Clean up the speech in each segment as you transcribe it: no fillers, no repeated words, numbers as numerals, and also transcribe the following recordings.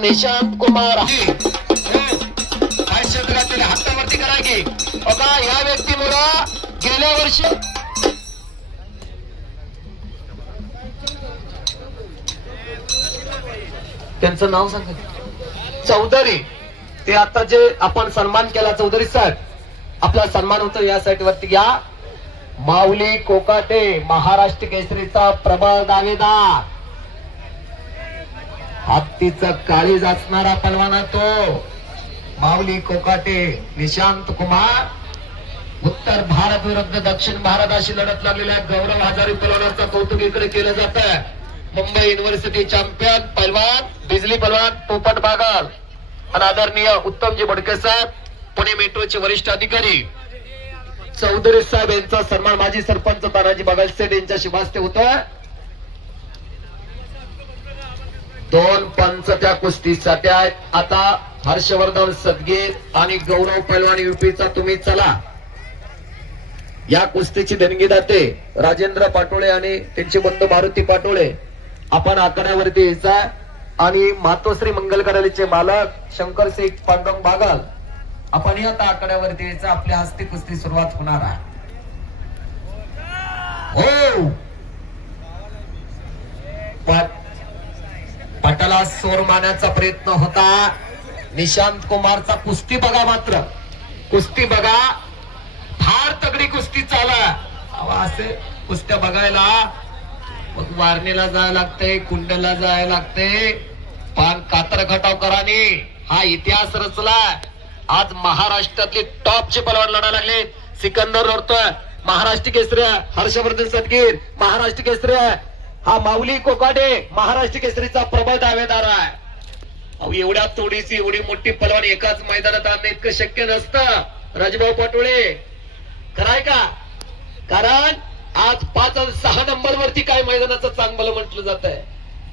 निशांत कुमार काय शब्द घातलेले हातावरती करा की बघा या व्यक्तीमुळं गेल्या वर्षी त्यांचं नाव सांगा चौधरी ते आता जे आपण सन्मान केला चौधरी साहेब आपला सन्मान होतो या साईट वरती घ्या माऊली कोकाटे महाराष्ट्र केसरीचा प्रबळ दावेदार हत्तीचं काळीज असणारा पलवाना तो माऊली कोकाटे निशांत कुमार उत्तर भारत विरुद्ध दक्षिण भारताशी लढत लागलेल्या गौरव हजारी पलवानाचं कौतुक इकडे केलं जात आहे मुंबई युनिव्हर्सिटी चॅम्पियन पलवान बिजली पलवान पोपट बागल आणि आदरणीय उत्तमजी बडके साहेब पुणे मेट्रोचे वरिष्ठ अधिकारी चौधरी साहेब यांचा सन्मान माजी सरपंच तानाजी बागलसेठ यांच्या शिवास्ते होतोय दोन पंच त्या कुस्तीसाठी आहेत आता हर्षवर्धन सदगीर आणि गौरव पैलवान युपीचा तुम्ही चला या कुस्तीची देणगी दाते राजेंद्र पाटोळे आणि त्यांचे बंधू मारुती पाटोळे आपण आखाड्यावरती यायचा आणि मातोश्री मंगल कार्यालयाचे मालक शंकर शेख पांडुरंग बागल आपण आता आखाड्यावरती यायचं आपल्या हस्ते कुस्ती सुरुवात होणार आहे हो पटाला सोर मारण्याचा प्रयत्न होता निशांत कुमारचा कुस्ती बघा मात्र कुस्ती बघा फार तगडी कुस्ती चालू असे कुस्त्या बघायला मग वारणीला जायला लागते कुंडला जायला लागते पण कातर खटावकरांनी हा इतिहास रचला आज महाराष्ट्रातले टॉपचे पलवान लढायला लागले सिकंदर लढतोय महाराष्ट्र केसरी हर्षवर्धन सदगीर महाराष्ट्र केसरी हा माऊली कोकाटे महाराष्ट्र केसरीचा प्रबळ दावेदार आहे एवढ्या तोडीची एवढी मोठी पलवान एकाच मैदानात आणणं इतकं शक्य नसतं राजभाऊ पाटोळे खराय का कारण आज 5 आणि 6 नंबर वरती काय मैदानाचं चांगलं म्हटलं जात आहे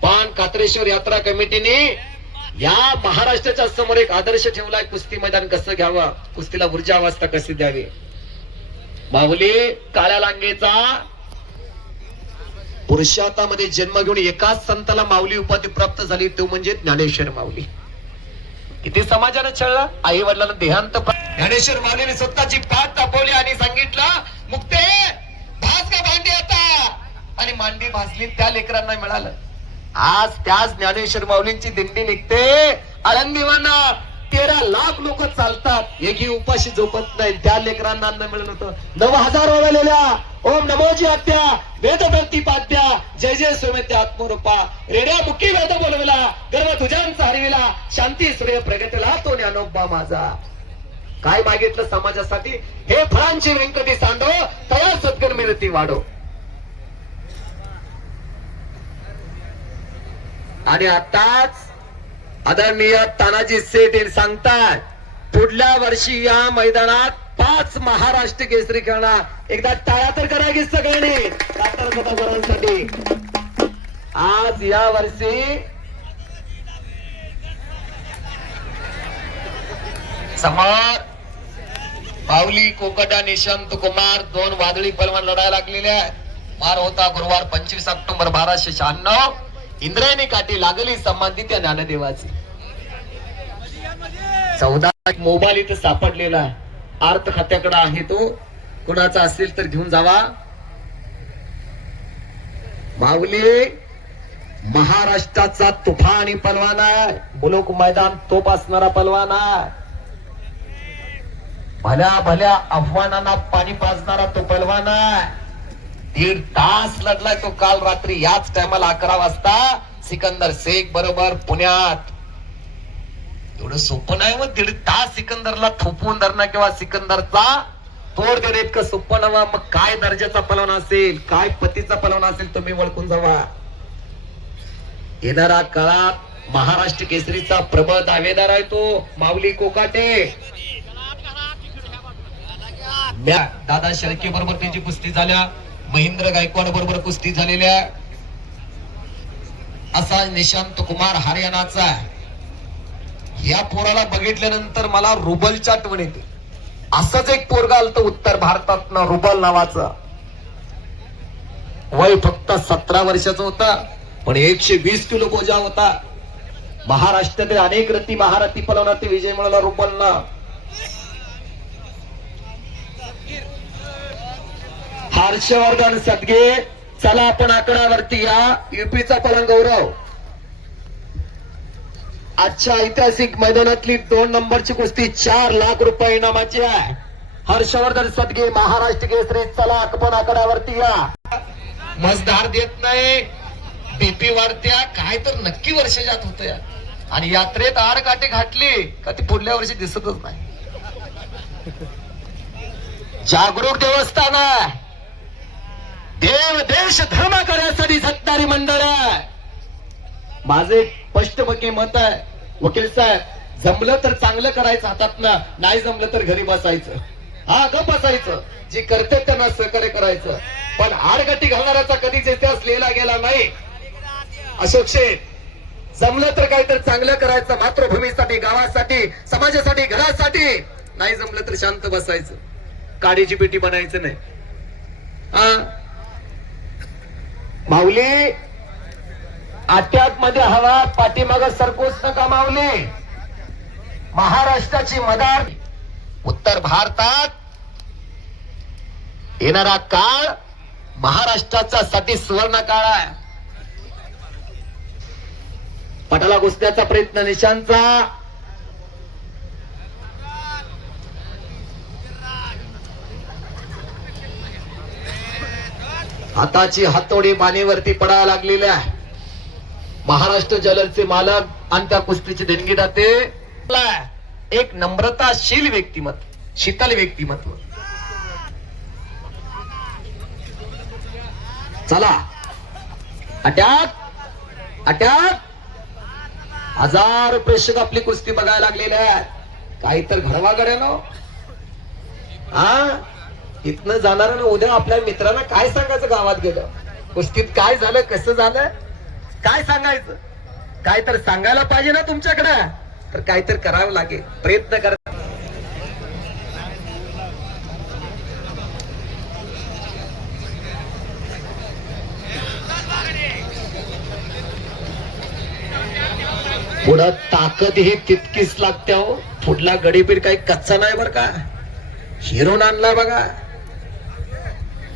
पान कात्रेश्वर यात्रा कमिटीने या महाराष्ट्राच्या समोर एक आदर्श ठेवलाय कुस्ती मैदान कसं घ्यावं कुस्तीला ऊर्जा अवस्था कशी द्यावी माऊली काळ्या लांगेचा पुरुषार्थामध्ये जन्म घेऊन एकाच संताला माऊली उपाधी प्राप्त झाली तो म्हणजे ज्ञानेश्वर माऊली किती समाजानं छळलं आई वडिलांना देहांत ज्ञानेश्वर माऊलीने स्वतःची पाठ तापवली आणि सांगितलं मुक्ते भास का भांडी आता आणि मांडी भासली त्या लेकरांना मिळालं आज त्याच ज्ञानेश्वर माऊलींची दिंडी निघते आळंदीवाना 13 लाख लोक चालतात एकही उपाशी झोपत नाही त्या लेकरांना अन्न मिळलं होतं 9000 ओवाळलेल्या ओम नमोजी आत्या वेद प्रतिपाद्या जय जय सोमेत्य आत्मरूपा रेड्या मुखी वेद बोलविला गर्व तुझ्यांचा हरविला शांती सूर्य प्रगतीला तो ज्ञानोबा माझा काय मागितलं समाजासाठी हे फळांची व्यंकटी सांडो तया सद्गुण मिळती वाढो आणि आताच आदरणीय तानाजी सेठ सांगतात पुढल्या वर्षी या मैदानात 5 महाराष्ट्र केसरी खेळणार एकदा टाळ्या तर करा की सगळ्यांनी कातरसाठी आज या वर्षी समोर माऊली कोकटा निशांत कुमार 2 वादळी पलवान लढायला लागलेले मार होता गुरुवार 25 ऑक्टोबर 1296 इंद्रायणी काठी लागली संबंधित त्या ज्ञानदेवाची 14 मोबाईल इथं सापडलेला अर्थ खात्याकडे आहे तो कुणाचा असेल तर घेऊन जावा माऊली महाराष्ट्राचा तुफानी पलवान आहे बुलोक मैदान तोप असणारा पलवान आहे भल्या भल्या आव्हानांना पाणी पाजणारा तो पलवान आहे 1.5 तास लढलाय तो काल रात्री याच टायमाला 11 वाजता सिकंदर शेख बरोबर पुण्यात एवढं सोपं नाही मग 1.5 तास सिकंदरला थोपवून धरणं किंवा सिकंदरचा तोड देणे इतकं सोपं नवा मग काय दर्जाचा पलवान असेल काय पतीचा पलवान असेल तुम्ही ओळखून जावा येणाऱ्या काळात महाराष्ट्र केसरीचा प्रबळ दावेदार आहे तो माऊली कोकाटे दादा शेळके बरोबर त्यांची कुस्ती झाल्या महेंद्र गायकवाड बरोबर कुस्ती झालेल्या असा निशांत कुमार हरियाणाचा या पोराला बघितल्यानंतर मला रुबलची आठवण येते असंच एक पोरगा आलतं उत्तर भारतात रुबल नावाचं वय फक्त 17 वर्षाचा होता पण 120 किलो बोजा होता महाराष्ट्रातील अनेक रथी महारथी पलवनात विजय मिळवला रुपलना. हर्षवर्धन सदगे, चला आपण आकड्यावरती या. युपीचा पलंग गौरव. आजच्या ऐतिहासिक मैदानातली 2 नंबरची कुस्ती 4 लाख रुपये इनामाची आहे. हर्षवर्धन सदगे महाराष्ट्र केसरी, चला आपण आकड्यावरती या. मजदार देत नाही, बीपी वाढत्या, काय तर नक्की वर्ष जात होत या. आणि यात्रेत आडकाठी घातली का ती पुढल्या वर्षी दिसतच नाही. जागरूक देवस्थान आहे, देव देश धर्म करण्यासाठी झटणारी मंडळ आहे. माझे स्पष्टपणे मत आहे वकील साहेब, जमलं तर चांगलं करायचं हातातनं, नाही जमलं तर घरी बसायचं. हा गप बसायचं. जे करते त्यांना सहकार्य करायचं, पण आडगटी घालणाऱ्याचा कधीच इतिहास लिहिला गेला नाही. अशोक शेठ, जमलं तर काहीतरी चांगलं करायचं, मातृभूमीसाठी, गावासाठी, समाजासाठी, घरासाठी. नाही जमलं तर शांत बसायचं, काडीची पेटी बनायचं नाही. हा माऊली, अटॅक मध्ये हवा, पाठीमाग सरकोच नका माऊली. महाराष्ट्राची मदार, उत्तर भारतात येणारा काळ महाराष्ट्राचा साठी सुवर्ण काळ आहे. पटाला घुसण्याचा प्रयत्न निशांचा. हाताची हातोडी मानेवरती पडायला लागलेल्या आहे. महाराष्ट्र जलरचे मालक आणि त्या कुस्तीचे देणगीदाते. एक नम्रताशील व्यक्तिमत्व, शीतल व्यक्तिमत्व. चला अटॅक अटॅक. 1000 प्रेक्षक आपली कुस्ती बघायला लागलेले आहेत. काही तर घडवा गड्यानो. हा इथनं जाणार उद्या आपल्या मित्रांना काय सांगायचं, गावात गेलं कुस्तीत काय झालं, कसं झालं, काय सांगायचं. काय तर सांगायला पाहिजे ना तुमच्याकडे, तर काय तर करावं लागेल. प्रयत्न करा. पुढं ताकद ही तितकीच लागते हो. पुढला गडीपीर काही कच्चा नाही बर का, हिरोन आणला बघा.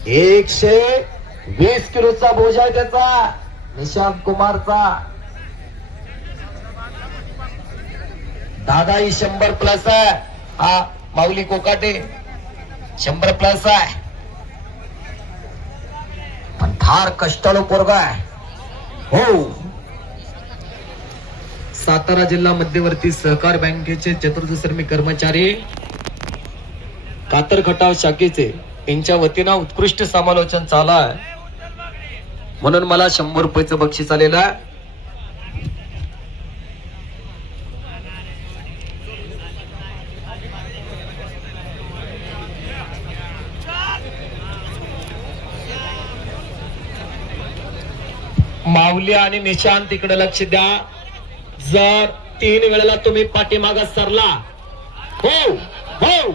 120 किलोचा बोजा आहे त्याचा, निशांत कुमारचा. दादा ही 100 प्लस आहे. हा माऊली कोकाटे 100 प्लस आहे, पण फार कष्टाळू पोरगा आहे हो. सातारा जिल्हा मध्यवर्ती सहकार बँकेचे चतुर्दशर्मी कर्मचारी, कातर खटाव शाखेचे, यांच्या वतीनं उत्कृष्ट समालोचन चालू आहे, म्हणून मला 100 रुपयाचं बक्षीस आलेलं आहे. माऊली आणि निशांत इकडे लक्ष द्या. जर 3 वेळेला तुम्ही पाठीमाग सरला, हो हो,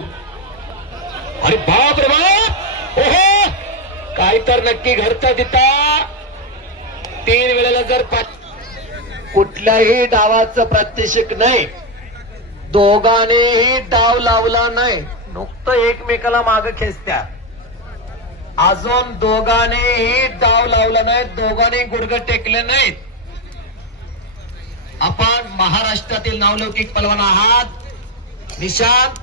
अरे बाप रे बाप, ओहो, काय तर नक्की घरचा तिथं. 3 वेळेला जर कुठल्याही डावाचं प्रात्यक्षिक नाही, दोघांनीही डाव लावला नाही, नुकतं एकमेकाला माग खेचत्या. अजून दोघांनीही डाव लावला नाही, दोघांनी गुडघे टेकले नाहीत. आपण महाराष्ट्रातील नावलौकिक पलवान आहात निशांत,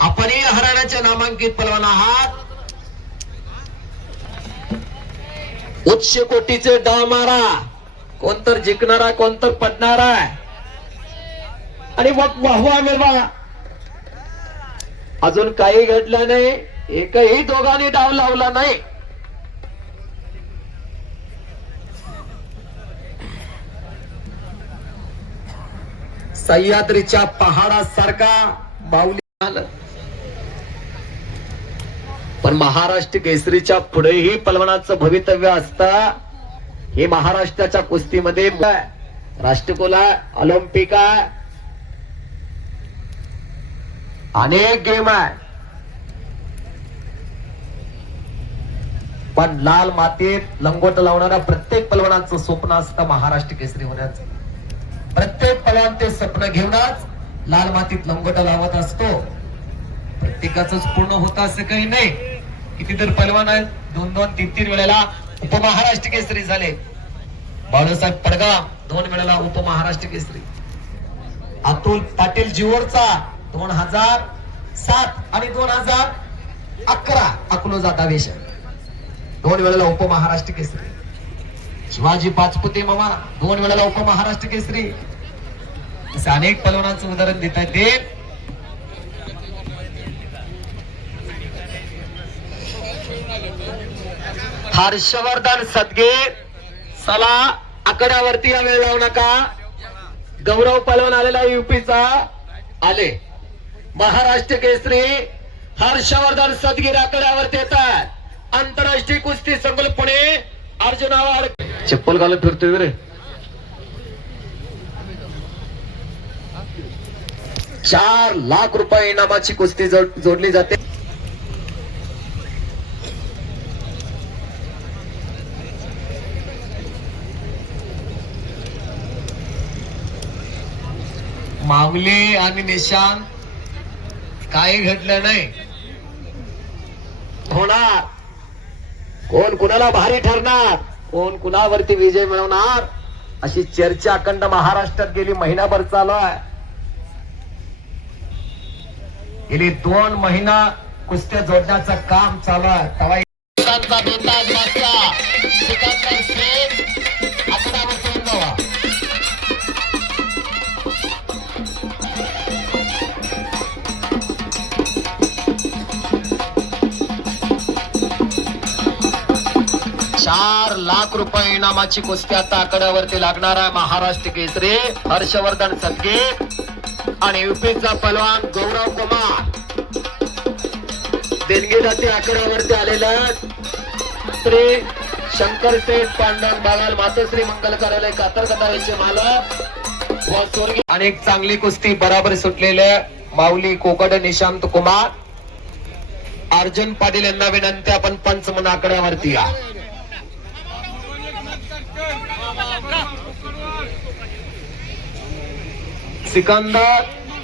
आपणही हरियाणाचे नामांकित पलवान आहात. उच्च कोटीचे डाव मारा, कोणतर जिंकणारा कोणतर पडणारा, आणि मग वाहवा मिळवा. अजून काही घडलं नाही, एकही दोघांनी डाव लावला नाही. सह्याद्रीच्या पहाडासारखा बाहुली आलं, पण महाराष्ट्र केसरीच्या पुढेही पलवानाचं भवितव्य असतं. हे महाराष्ट्राच्या कुस्तीमध्ये राष्ट्रकुल आहे, ऑलिम्पिक आहे, अनेक गेम आहे. पण लाल मातीत लंगोट लावणाऱ्या प्रत्येक पलवानाचं स्वप्न असतं महाराष्ट्र केसरी होण्याचं. प्रत्येक पलवान ते स्वप्न घेऊनच लाल मातीत लंगोट लावत असतो. प्रत्येकाच पूर्ण होत असं काही नाही. किती तर पलवान आहेत 2-2, 3-3 वेळेला उपमहाराष्ट्र केसरी झाले. बाळासाहेब पडगाम 2 वेळेला उपमहाराष्ट्र केसरी. अतुल पाटील जिवोरचा 2007 आणि 2011 अकलूज अधिवेशन 2 वेळेला उपमहाराष्ट्र केसरी. शिवाजी पाचपुते मामा 2 वेळेला उपमहाराष्ट्र केसरी. असे अनेक पलवानांचं उदाहरण देता येते. हर्षवर्धन सदगीर चला आकड्यावरती या वेळ लावू नका. गौरव पलवान आलेला युपीचा आले. महाराष्ट्र केसरी हर्षवर्धन सदगीर आकड्यावरती येतात. आंतरराष्ट्रीय कुस्ती संकुल पुणे अर्जुन आव्हाड चप्पल घालून फिरतोय रे. 4 लाख रुपये इनामाची कुस्ती जोडली जाते. माऊली आणि निशांत काही घडलं नाही. होणार कोण कुणाला भारी ठरणार, कोण कुणावरती विजय मिळवणार अशी चर्चा अखंड महाराष्ट्रात गेली महिनाभर चालू आहे. गेली 2 महिना कुस्त्या जोडण्याचं काम चालू आहे. तवा चार लाख रुपये इनामाची कुस्ती आता आकड्यावरती लागणार आहे. महाराष्ट्र केसरी हर्षवर्धन सदगीर आणि युपीचा पलवान गौरव कुमार. देणगीदाते आकड्यावरती आलेलं श्री शंकर सेठ पांडुरंग बालाल मातोश्री मंगल कार्यालय कातरकंदा यांचे मालक व स्वर्गीय. अनेक चांगली कुस्ती बराबर सुटलेले माऊली कोकड निशांत कुमार अर्जुन पाटील यांना विनंती आपण पंच म्हणून आकड्यावरती या. सिकंदर